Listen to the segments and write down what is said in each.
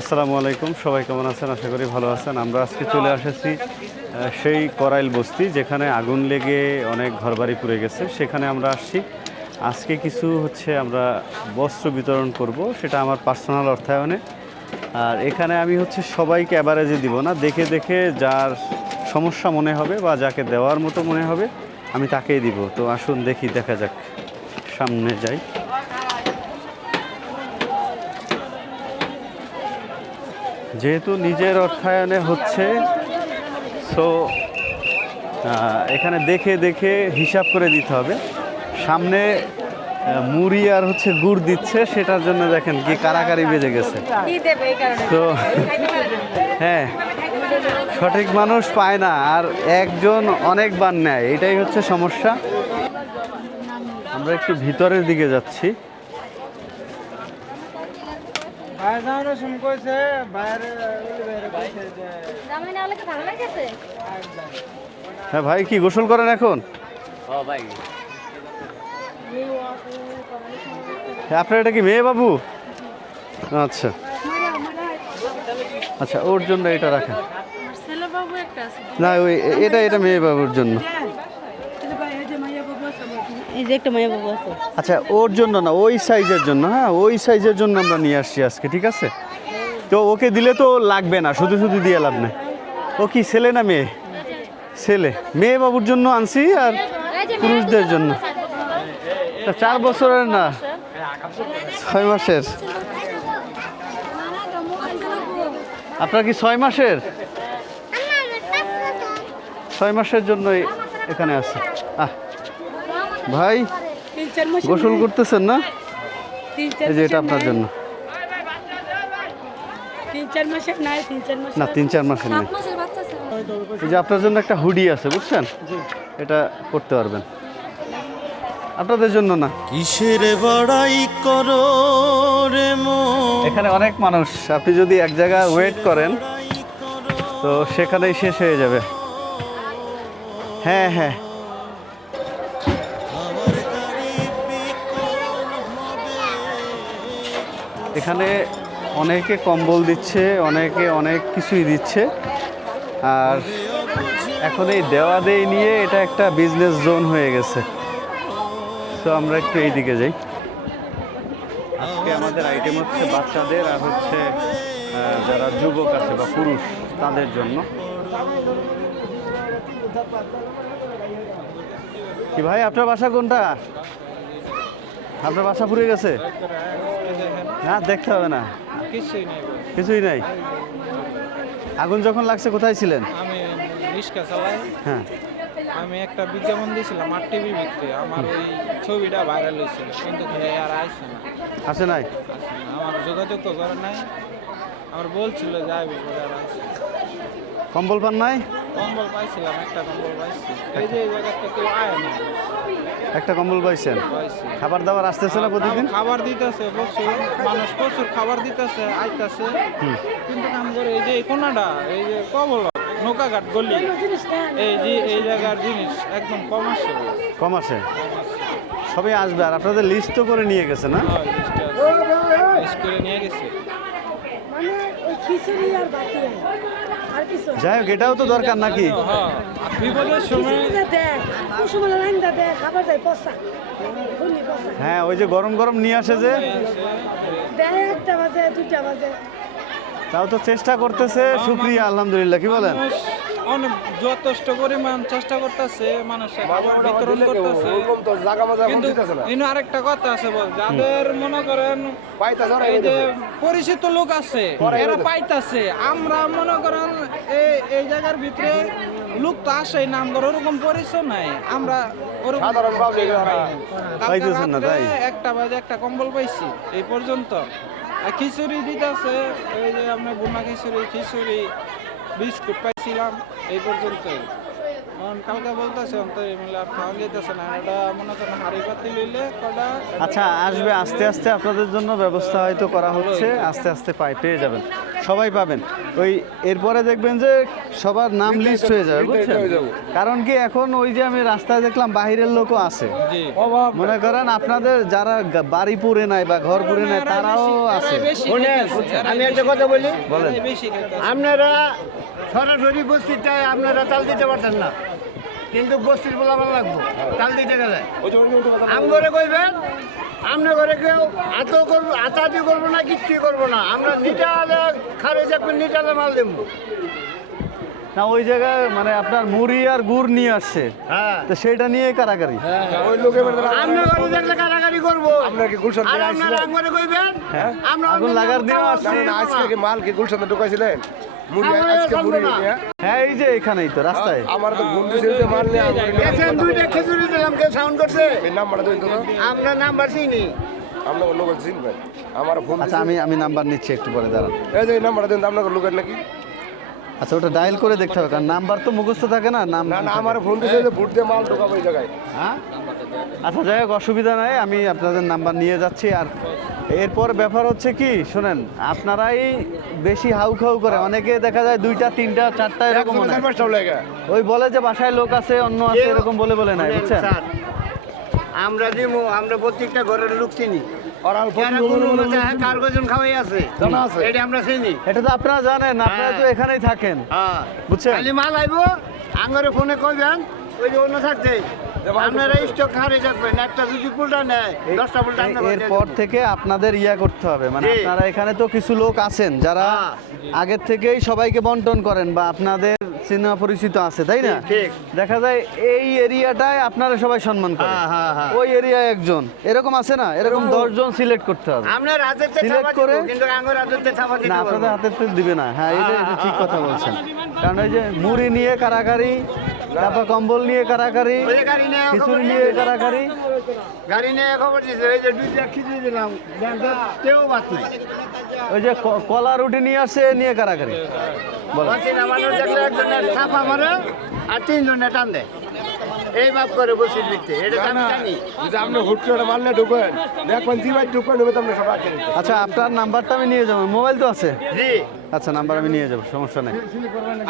আসসালামু আলাইকুম, সবাই কেমন আছেন? আশা করি ভালো আছেন। আমরা আজকে চলে এসেছি সেই করাইল বস্তি, যেখানে আগুন লেগে অনেক ঘরবাড়ি পুড়ে গেছে। সেখানে আমরা আসছি। আজকে কিছু আমরা বস্ত্র বিতরণ করব, সেটা আমার পার্সোনাল অর্থায়নে। আর এখানে আমি সবাইকে অ্যাভারেজে দিব না, দেখে দেখে যার সমস্যা মনে হবে বা যাকে দেওয়ার মতো মনে হবে আমি তাকেই দিব। তো আসুন দেখা যাক, সামনে যাই। যেহেতু নিজের অর্থায়নে হচ্ছে, সো এখানে দেখে দেখে হিসাব করে দিতে হবে। সামনে মুড়ি আর গুড় দিচ্ছে, সেটার জন্য দেখেন কি কারাকারি বেজে গেছে। তো হ্যাঁ, সঠিক মানুষ পায় না, আর একজন অনেকবার নেয়, এটাই হচ্ছে সমস্যা। আমরা একটু ভিতরের দিকে যাচ্ছি। হ্যাঁ ভাই, কি গোসল করেন এখন? আপনার এটা কি মেয়ে বাবু? আচ্ছা আচ্ছা, ওর জন্য এটা রাখেন না, ওই এটা মেয়ে বাবুর জন্য। আচ্ছা, ওর জন্য না, ওই সাইজের জন্য। হ্যাঁ, ওই সাইজের জন্য আমরা নিয়ে আসছি আজকে, ঠিক আছে? তো ওকে দিলে তো লাগবে না, শুধু শুধু দিয়ে লাভ নেই। ও কি ছেলে না মেয়ে? ছেলে। মেয়ে বাবুর জন্য আনছি, আর পুরুষদের জন্য। 4 বছরের না, 6 মাসের। আপনার কি 6 মাসের? 6 মাসের জন্যই এখানে আছে। ভাই, গোসল করতেছেন না? এই যে এটা আপনার জন্য। না, 3-4 মাসের নেই। এই যে আপনার জন্য একটা হুডি আছে, বুঝছেন? এটা করতে পারবেন, আপনাদের জন্য না। কিসের বড়াই করো রে মন। এখানে অনেক মানুষ, আপনি যদি এক জায়গায় ওয়েট করেন তো সেখানেই শেষ হয়ে যাবে। হ্যাঁ হ্যাঁ, এখানে অনেকে কম্বল দিচ্ছে, অনেকে অনেক কিছুই দিচ্ছে। আর এখন এই দেওয়া দেই নিয়ে এটা একটা বিজনেস জোন হয়ে গেছে। তো আমরা একটু এই দিকে যাই। আজকে আমাদের আইটেম হচ্ছে বাচ্চাদের, আর যারা যুবক আছে বা পুরুষ, তাদের জন্য। কি ভাই, আপনার বাসা কোনটা? আপনার বাসা পুড়ে গেছে? না, দেখতে হবে না, কিছুই নাই। আগুন যখন লাগছে কোথায় ছিলেন? আমি রিক্সা চালাই। হ্যাঁ, আমি একটা বিজ্ঞাপন দিয়েছিলাম আর টিভি বিক্রি। আমার ওই ছবিটা ভাইরাল হয়েছিল, কিন্তু আর আসছে না। আসে নাই? আমার যোগাযোগ তো করে নাই। আমার বলছিল যাবে, আর আসছে। কম্বল পান নাই? কম্বল পাইছিলাম, একটা কম্বল পাইছি। এই যে এই জায়গাটা কেউ আয় না। একটা কম্বল পাইছেন? পাইছি। খাবার দাবার আসতেছে না প্রতিদিন? খাবার দিতেছে প্রচুর মানুষ, প্রচুর খাবার দিতেছে, আইতাছে। কিন্তু কাম করে এই যে কোনাডা, এই যে কবল নৌকাঘাট গলি, এই যে এই জায়গার জিনিস একদম কম আসে। কম আসে? সবই আসবে। আর আপনাদের লিস্ট তো করে নিয়ে গেছে না? লিস্ট করে নিয়ে গেছে। যাই হোক, এটাও তো দরকার নাকি? হ্যাঁ, ওই যে গরম গরম নিয়ে আসে যে, তাও তো চেষ্টা করতেছে। শুকরিয়া, আলহামদুলিল্লাহ। কি বলেন? অনেক যথেষ্ট পরিমাণ চেষ্টা করতেছে, মানুষের খাবার বিতরণ করতেছে। কিন্তু আরেকটা কথা আছে, যাদের মনে করেন এই যে পরিচিত লোক আছে, এরা পাইতাছে। আমরা মনে করেন এই জায়গার ভিতরে লোক তো আসে না, আমরা ওরকম পরিচয় নাই। আমরা একটা বাজে একটা কম্বল পাইছি এই পর্যন্ত। আর খিচুড়ি দিতেছে, এই যে আমরা বোনা খিচুড়ি, বিস্কুট পাইছিলাম এই পর্যন্ত। কালকে বলতেছে অন্তরে মিলে আর খাওয়া যেতেছে না, এটা মনে করেন হাড়ি পাতি লইলে কটা। আচ্ছা আসবে আস্তে আস্তে, আপনাদের জন্য ব্যবস্থা হয়তো করা হচ্ছে, আস্তে আস্তে পেয়ে যাবেন, সবাই পাবেন। ওই এরপরে দেখবেন যে সবার নাম লিস্ট হয়ে যাবে, বুঝছেন? কারণ কি এখন ওই যে আমি রাস্তায় দেখলাম বাহিরের লোকও আছে, জি মনে করেন আপনাদের যারা বাড়ি পুরে নাই বা ঘর পুরে নাই তারাও আছে। আমি একটা কথা বলি, বলেন। বেশি খাইতেছে। আপনারা সরাসরি বস্তিতে আপনারা তাল দিতে পারতেন না, কিন্তু বস্তির বলাবার লাগবো তাল দিতে গেলে। আমগরে কইবেন, আমরা ঘরে কেউ আতাদি করবো না, কিচ্ছু করবো না, আমরা নিটালে খারে যাবেন, নিটালে মাল দেবো। না ওই জায়গায় মানে আপনার মুড়ি আর গুড় নিয়ে আসছে, হ্যাঁ, তো সেটা নিয়ে কারাকারি। আমরা ঘরে দেখলে কারাকারি করবো। আর আপনারা আমগরে কইবেন, আমরা আগুন লাগার দিনও আসছে। আজকে মাল কি গুলশানে ঢুকাইছিলেন? মুড়ি আমরা আজকে জানবো মুড়ি না। নিয়ে হ্যাঁ এই যে এখানেই তো রাস্তায়। আমার তো বন্ধু ছেলে মাল নিয়ে দেখেন দুইটা খেজুরি দিলাম, কেউ সাউন্ড করছে। এই নাম্বারটা দিন তো। আমরা নাম্বার চিনি। আমরা লোক চিনবেন আমার ফোন আচ্ছা আমি নাম্বার নিচ্ছি, একটু পরে দাঁড়ান। এই যে এই নাম্বারটা দিন, আপনার লোকের নাকি? আচ্ছা ওটা ডায়াল করে দেখতে হবে, কারণ নাম্বার তো মুখস্থ থাকে না। নাম না না, আমার ফোন দিয়েছে যে ভোট দিয়ে মাল ঢোকাবো এই জায়গায়। হ্যাঁ আচ্ছা যাই হোক, অসুবিধা নাই, আমি আপনাদের নাম্বার নিয়ে যাচ্ছি। আর এরপর ব্যাপার হচ্ছে কি শোনেন, আপনারাই বেশি হাউ খাউ করে, অনেকে দেখা যায় 2টা 3টা 4টা এরকম হয়। 4-5টা লাগে। ওই বলে যে বাসায় লোক আছে, অন্য আছে, এরকম বলে নাই, বুঝছেন? স্যার, আমরা দিমু, আমরা প্রত্যেকটা ঘরের লোক চিনি। আর আল ফোন যারা কোনো মতে কার কজন খাওয়াই আছে, জানা আছে। এটা আমরা চিনি। এটা তো আপনারা জানেন, আপনারা তো এখানেই থাকেন, হ্যাঁ, বুঝছেন? খালি মাল আইবো, আঙ্গরে ফোনে কইবেন, ওই যে অন্য থাকতে আপনারা স্টক হারে যাবেন। একটা যদি পুলটা নেয়, 10টা পুলটা আমরা করে এরপর দেব। থেকে আপনাদের করতে হবে, মানে জি। আপনারা এখানে তো কিছু লোক আছেন যারা হ্যাঁ। আগের থেকেই সবাইকে বন্টন করেন বা আপনাদের চিনা পরিচিত আছে, তাই না? ঠিক। দেখা যায় এই এরিয়াটায় আপনারা সবাই সম্মান করেন, হ্যাঁ, হ্যাঁ, হ্যাঁ। ওই এরিয়ায় একজন এরকম আছে না, এরকম 10 জন সিলেক্ট করতে হবে। আপনার হাতের Select থাবা করে- করে, কিন্তু আঙ্গর হাতের থাবা দিতে না পারবো আপনাদের না। হাতে তো দিবে না। হ্যাঁ এটা ঠিক কথা বলছেন, কারণ ওই যে মুড়ি নিয়ে কারাকারি, তারপর কম্বল নিয়ে কারাকারি, ওই যে গাড়ি নিয়ে খবর খিচুড়ি নিয়ে দিয়েছে। কারাকারি। গাড়ি নিয়ে খবর দিয়েছে, এই যে 2টা খিচুড়ি দিলাম, ব্যাংকে কেউ বাদ নাই। ওই যে কলা রুটি নিয়ে আসছে নিয়ে কারাকারি। বলেন। অচেনা মানুষ দেখলে একজনের ছাপা মারে আর 3 জনে টান দেয়, এই বাপ করে বসে দিতে। এটা তো আমি জানি। যদি আপনি হুট করে মাল নিয়ে ঢুকেন, দেখবেন দিবাই ঢুকেন হবে, তো আপনি সব রাখেন। আচ্ছা আপনার নাম্বারটা আমি নিয়ে যাবো, মোবাইল তো আছে? জি, আচ্ছা নাম্বার আমি নিয়ে যাবো, সমস্যা নেই।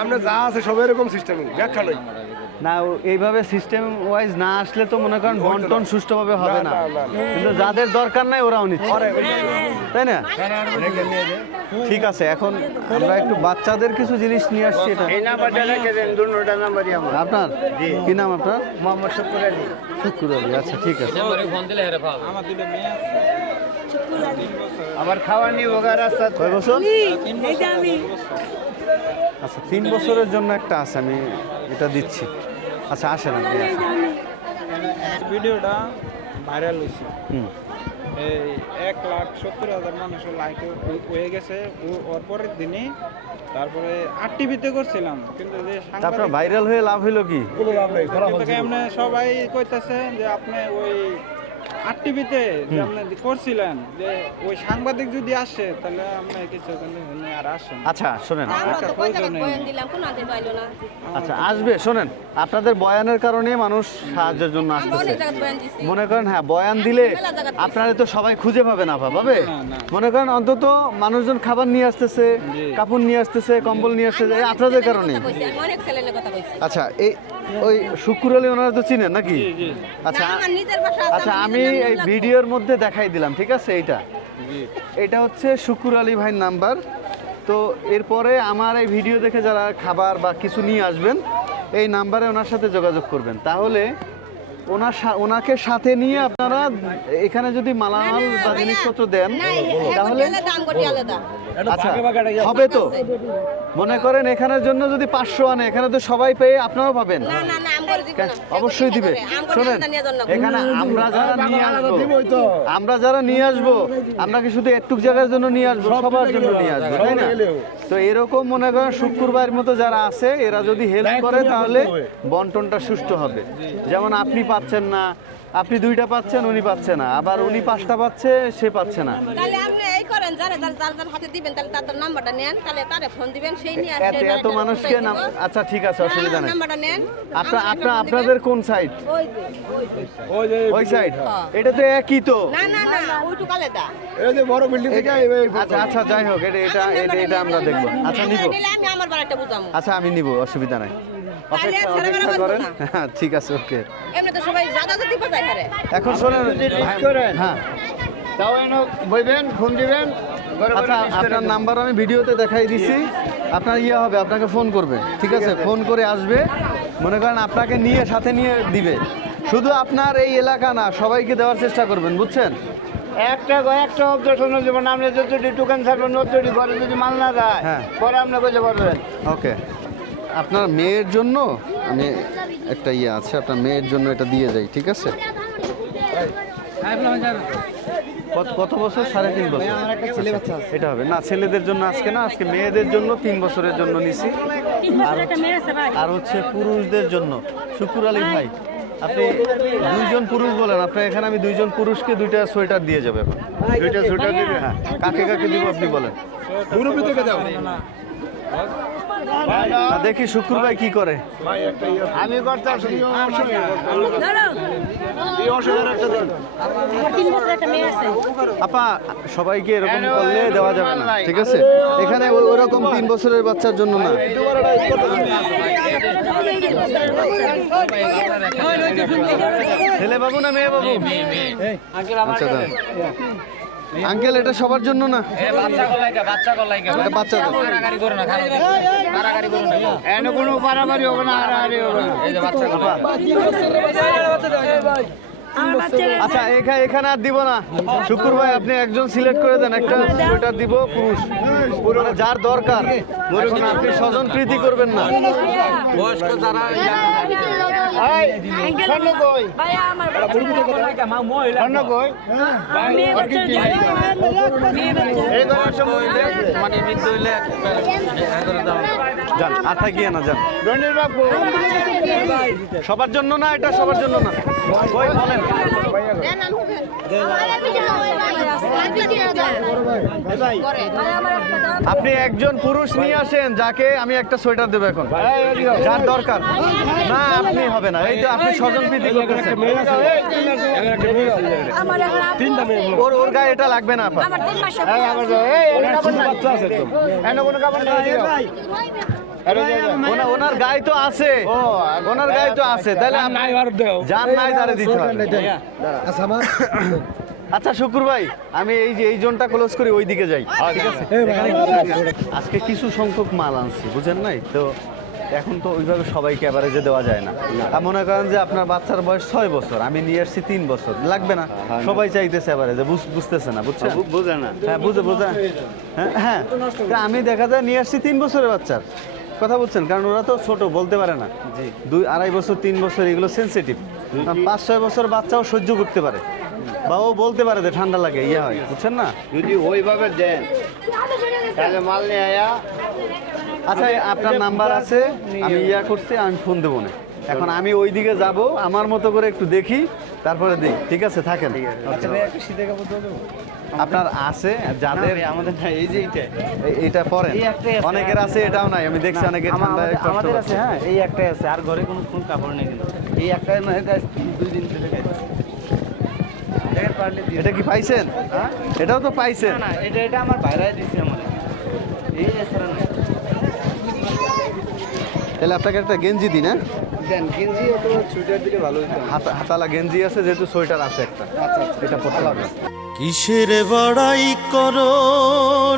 আপনার যা আছে সব এরকম সিস্টেমই, ব্যাখ্যা নেই। না এইভাবে সিস্টেম ওয়াইজ না আসলে তো মনে করেন বন্টন সুষ্ঠুভাবে হবে না, না, না, কিন্তু যাদের দরকার নাই ওরাও নিচ্ছে, তাই না? ঠিক আছে, এখন আমরা একটু বাচ্চাদের কিছু জিনিস নিয়ে আসছি। এটা এই নাম্বারটা রেখে দেন, দুটোটা নাম্বারই আমার। আপনার কি নাম আপনার? মোহাম্মদ শুকুর আলী। শুক্র আলী। আচ্ছা ঠিক আছে। আমার 2টা মেয়ে আছে। আমার খাওয়া নিয়ে ভোগা রাস্তা। কয় বছর? 3 বছর। আচ্ছা 3 বছরের জন্য একটা আছে, আমি এটা দিচ্ছি। আচ্ছা আসেন আপনি আসেন। ভিডিওটা ভাইরাল হয়েছে, হুম। এই 1,70,000 মানুষের লাইক হয়ে গেছে ওর পরের দিনে। তারপরে আর টিভিতে করছিলাম, কিন্তু যে তারপর ভাইরাল হয়ে লাভ হইলো কি? কোনো লাভ নেই, খারাপ কিন্তু হচ্ছে। এমনি সবাই কইতাছে যে আপনি ওই আর টিভিতে যে আপনি করছিলেন, যে ওই সাংবাদিক যদি আসে তাহলে আপনি কিছু আর আসেন। আচ্ছা শোনেন, আমরা একটা তো কয় টাকা প্রয়োজন নেই। বয়ান দিলাম, কোনো আদে পাইলো না। আচ্ছা আসবে, শোনেন আপনাদের বয়ানের কারণে মানুষ সাহায্যের জন্য আমরা আসতেছে। অনেক জায়গায় বয়ান দিছি। মনে করেন হ্যাঁ বয়ান দিলে আপনারা তো সবাই খুঁজে পাবে না পাবে, মনে করেন অন্তত মানুষজন খাবার নিয়ে আসতেছে, কাপড় নিয়ে আসতেছে, কম্বল নিয়ে আসতেছে, এই আপনাদের কারণে। কথা কইছি, আমি অনেক ছেলের কথা কইছি। আচ্ছা এই ওই শুক্র আলী ওনারা তো চিনেন নাকি? আচ্ছা না, আমার নিজের বাসা আছে, আচ্ছা আমি নিজের নাম এই বললাম। ভিডিওর মধ্যে দেখাই দিলাম, ঠিক আছে? এটা হচ্ছে শুক্র আলী ভাইয়ের নাম্বার। তো এরপরে আমার এই ভিডিও দেখে যারা খাবার বা কিছু নিয়ে আসবেন, এই নাম্বারে ওনার সাথে যোগাযোগ করবেন, তাহলে ওনাকে সাথে নিয়ে আপনারা এখানে যদি মালামাল বা জিনিসপত্র দেন না, তাহলে আলাদা, আমগটি আলাদা। আচ্ছা হবে তো। মনে করেন এখানের জন্য যদি 500 আনে, এখানে তো সবাই পেয়ে আপনারাও পাবেন। না, না, না, আমগরে দিব না। অবশ্যই দিবে। আমগরে শোনেন আলাদা নিয়ে যান না। এখানে আমরা যারা নিয়ে আসবো, আমরা কি শুধু একটু জায়গার জন্য নিয়ে আসবো? সবার জন্য নিয়ে আসবো, তাই না? তো এরকম মনে করেন শুক্রবার মতো যারা আছে এরা যদি হেল্প করে তাহলে বন্টনটা সুষ্ঠু হবে। যেমন আপনি পাচ্ছেন না, আপনি 2টা পাচ্ছেন, উনি পাচ্ছে না, আবার উনি 5টা পাচ্ছে, সে পাচ্ছে না। তাহলে আপনি এই করেন যারা যার যার যার হাতে দিবেন তাহলে তার নাম্বারটা নেন, তাহলে তারে ফোন দিবেন, সেই নিয়ে এত এত মানুষকে নাম, আচ্ছা ঠিক আছে, অসুবিধা নেই। নাম্বারটা নেন। আপনাদের কোন সাইড? ওই যে ওই সাইড। এটা তো একই তো। না না না ওইটুকু আলাদা। এই যে বড় বিল্ডিং থেকে আচ্ছা আচ্ছা, যাই হোক, এটা আমরা দেখবো। আচ্ছা নিব, নিলে আমি আমার বাড়িটা বুঝামু। আচ্ছা আমি নিব, অসুবিধা নাই। তাহলে আর ছেড়ে বেড়াবেন করেন। না। হ্যাঁ ঠিক আছে, ওকে। এমনি তো সবাই জাদা জাতি পাতায় হারে। এখন শোনেন, লিস্ট করেন হ্যাঁ তাও এনে বইবেন, ফোন দিবেন, ঘরে ঘরে আচ্ছা, list করে আপনার দেবেন। নাম্বার আমি ভিডিওতে দেখাই দিছি। আপনার ইয়ে হবে, আপনাকে ফোন করবে, ঠিক আছে? ফোন করে আসবে, মনে করেন আপনাকে নিয়ে সাথে নিয়ে দিবে। শুধু আপনার এই এলাকা না, সবাইকে দেওয়ার চেষ্টা করবেন, বুঝছেন? একটা অবজেকশন যেমন আপনি যদি দোকান ছাড়বেন, যদি ঘরে যদি মাল না যায়, হ্যাঁ। পরে আপনি কইতে পারবেন। ওকে, আপনার মেয়ের জন্য আমি একটা ইয়ে আছে, আপনার মেয়ের জন্য এটা দিয়ে যাই, ঠিক আছে? কত বছর? 3.5 বছর। এটা হবে না, ছেলেদের জন্য আজকে না, আজকে মেয়েদের জন্য 3 বছরের জন্য নিছি। আর হচ্ছে পুরুষদের জন্য শুকুর আলী ভাই, আপনি 2জন পুরুষ বলেন, আপনার এখানে আমি 2জন পুরুষকে 2টা সোয়েটার দিয়ে যাবে। এখন 2টা সোয়েটার দিবে? হ্যাঁ, কাকে কাকে দিব আপনি বলেন। মুরব্বি থেকে দাও না, দেখি শুকুর ভাই কি করে। আমি করতাম আপা, সবাইকে এরকম করলে দেওয়া যাবে না, ঠিক আছে? এখানে ওরকম 3 বছরের বাচ্চার জন্য না। ছেলে বাবু না মেয়ে বাবু? আচ্ছা দাও। আঙ্কেল, এটা সবার জন্য না, এটা বাচ্চাদের। এনে কোনো পারাবারি হবে না, হারাহারি হবে না। আচ্ছা, এখানে আর দিব না। শুকুর ভাই, আপনি একজন সিলেক্ট করে দেন, একটা সোয়েটার দিব পুরুষ, মানে যার দরকার। এখন আপনি স্বজন প্রীতি করবেন না। এই, স্বর্ণ কই? স্বর্ণ কই? এই ঘরের সময় যান, আর থাকিয়ে না, যান। রনির বাবু, সবার জন্য না, এটা সবার জন্য না। ওই বলেন, দেন আমি আপনি একজন পুরুষ নিয়ে আসেন, যাকে আমি একটা সোয়েটার দেবো এখন, যার দরকার। না, আপনি হবে না, এই তো আপনি স্বজন প্রীতি করতেছেন। ওর গায়ে এটা লাগবে না আপা। এই, আমার তো, এই, এনে কাপড় নাই। এনে কোনো কাপড় নাই, দিও। ওনার গায়ে তো আছে, ওনার গায়ে তো আছে, তাহলে যার নাই তারে দিতে হবে। আচ্ছা শুকুর ভাই, আমি এই জোনটা ক্লোজ করি, ওই দিকে যাই, ঠিক আছে? আজকে কিছু সংখ্যক মাল আনছি, বুঝেন নাই তো? এখন তো ওইভাবে সবাইকে অ্যাভারেজে দেওয়া যায় না। আর মনে করেন যে আপনার বাচ্চার বয়স 6 বছর, আমি নিয়ে আসছি 3 বছর, লাগবে না। সবাই চাইতেছে অ্যাভারেজে, বুঝতেছে না, বুঝছেন? বুঝে না। হ্যাঁ, বুঝে হ্যাঁ। তা আমি দেখা যায় নিয়ে আসছি 3 বছরের বাচ্চার কথা বলছেন, কারণ ওরা তো ছোট, বলতে পারে না। 2-2.5 বছর 3 বছর এগুলো সেন্সিটিভ। 5-6 বছর বাচ্চাও সহ্য করতে পারে, বা ও বলতে পারে যে ঠান্ডা লাগে, ইয়ে হয়, বুঝছেন না? যদি ওইভাবে দেন, তাহলে মাল নিয়ে আয়া। আচ্ছা, আপনার নাম্বার আছে, আমি ইয়া করছি, আমি ফোন দেবো না। এখন আমি ওই দিকে যাব, আমার মতো করে একটু দেখি, তারপরে দিই, ঠিক আছে? থাকেন। আপনার আছে যাদের, আমাদের এই যে এইটা পরে অনেকের আছে, এটাও নাই, আমি দেখছি অনেকের ঠান্ডায় কষ্ট আমাদের আছে। পাচ্ছে। হ্যাঁ, এই একটাই আছে, আর ঘরে কোনো কাপড় নেই, কিন্তু এই একটাই না, এটা 2 দিন ধরে খাইতেছে। দেখেন পারলে দিয়ে। এটা কি পাইছেন? হ্যাঁ? এটাও তো পাইছেন। না, এটা আমার বাইরে দিছি আমার। এই এছাড়া না। তাহলে আপনাকে একটা গেঞ্জি দিন, হ্যাঁ? দেন গেঞ্জি অথবা সুইটার দিলে ভালো হতো। হাতালা গেঞ্জি আছে, যেহেতু সোয়েটার আছে একটা, এটা পড়তে হবে। কিসের বড়াই করো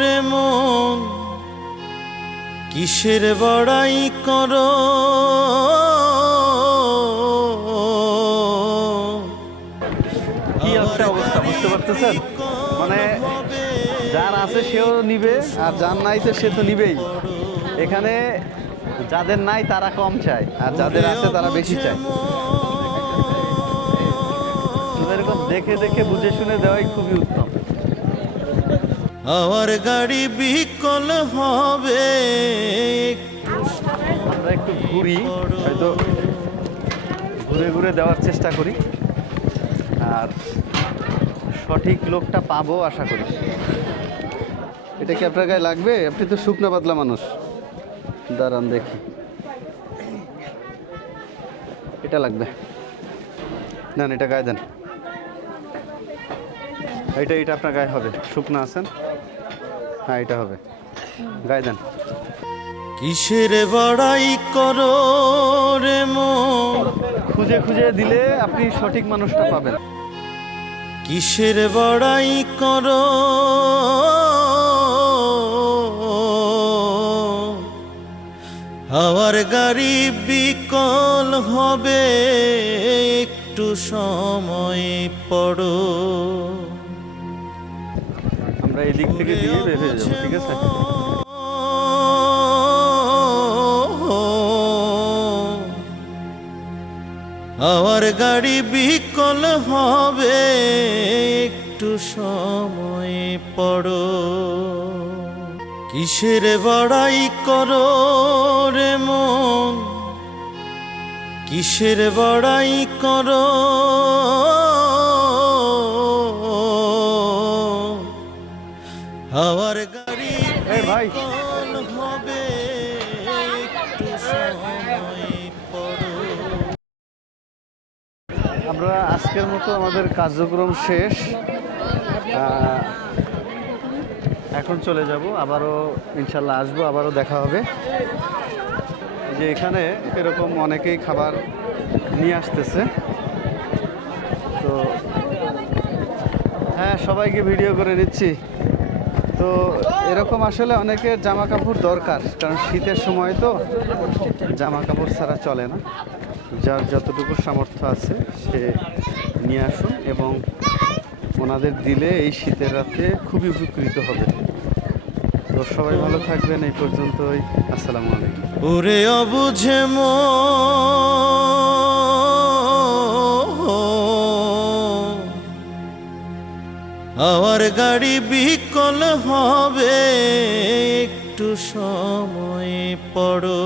রে মন, কিসের বড়াই করো, কি একটা অবস্থা, বুঝতে পারতেছেন? মানে যার আছে সেও নিবে, আর যার নাই তো সে তো নিবেই। এখানে যাদের নাই তারা কম চায়, আর যাদের আছে তারা বেশি চায়। এরকম দেখে দেখে বুঝে শুনে দেওয়াই খুবই উত্তম। আমার গাড়ি বিকল হবে। আমরা একটু ঘুরি, হয়তো ঘুরে ঘুরে দেওয়ার চেষ্টা করি, আর সঠিক লোকটা পাবো আশা করি। এটা কি আপনার গায়ে লাগবে? আপনি তো শুকনো পাতলা মানুষ। দাঁড়ান দেখি, এটা লাগবে না, এটা গায়ে দেন। এটা আপনার গায়ে হবে, শুকনো আছেন। হ্যাঁ এটা হবে, গায়ে দেন। কিসের বড়াই করো রে মন, খুঁজে খুঁজে দিলে আপনি সঠিক মানুষটা পাবেন। কিসের বড়াই করো হাওয়ার গাড়ি বিকল হবে, একটু সময় পড়ো। আমরা এদিক থেকে দিয়ে বের হয়ে যাবো, ঠিক আছে? হাওয়ার গাড়ি বিকল হবে, একটু সময় পড়ো। কিসের বড়াই করো রে মন, কিসের বড়াই করো হাওয়ার গাড়ি এই ভাই, বিকল হবে, একটু সময় পড়ো। আমরা আজকের মতো আমাদের কার্যক্রম শেষ। এখন চলে যাব, আবারও ইনশাল্লাহ আসবো, আবারও দেখা হবে। এই যে এখানে এরকম অনেকেই খাবার নিয়ে আসতেছে, তো হ্যাঁ সবাইকে ভিডিও করে নিচ্ছি। তো এরকম আসলে অনেকের জামা কাপড় দরকার, কারণ শীতের সময় তো জামা কাপড় ছাড়া চলে না। যার যতটুকু সামর্থ্য আছে সে নিয়ে আসুন, এবং ওনাদের দিলে এই শীতের রাতে খুবই উপকৃত হবে। তো সবাই ভালো থাকবেন, এই পর্যন্তই। আসসালামু আলাইকুম। ওরে অবুঝে হাওয়ার গাড়ি বিকল হবে, একটু সময় পড়ো।